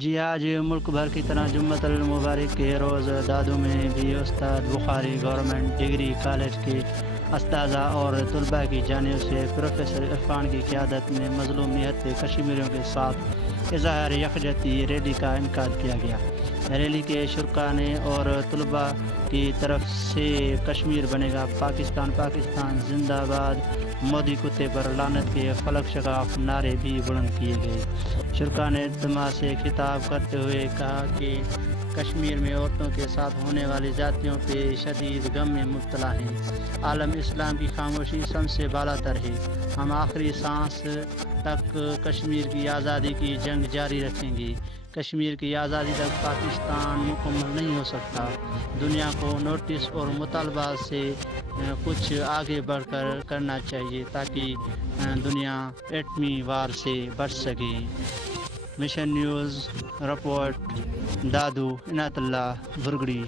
جی آج ملک بھر کی طرح جمعۃ المبارک کے روز دادو میں بھی استاد بخاری گورنمنٹ ڈگری کالج کے اساتذہ اور طلباء کی جانب سے پروفیسر عرفان کی قیادت میں مظلومیت کشمیریوں کے ساتھ اظہار یکجہتی ریلی کا انعقاد کیا گیا۔ ریلی کے شرکاء نے اور طلباء کی طرف سے کشمیر بنے گا پاکستان، پاکستان زندہ باد، مودی کتے پر لعنت کے فلک شگاف نعرے بھی بلند کیے گئے۔ شرکاء نے اجتماع سے خطاب کرتے ہوئے کہا کہ کشمیر میں عورتوں کے ساتھ ہونے والی زیادتیوں پہ شدید غم میں مبتلا ہیں۔ عالم اسلام کی خاموشی سب سے بالاتر ہے۔ ہم آخری سانس تک کشمیر کی آزادی کی جنگ جاری رکھیں گے۔ کشمیر کی آزادی تک پاکستان مکمل نہیں ہو سکتا۔ دنیا کو نوٹس اور مطالبات سے کچھ آگے بڑھ کر کرنا چاہیے تاکہ دنیا ایٹمی وار سے بچ سکے۔ مشن نیوز رپورٹ، دادو عنایت اللہ برگڑی۔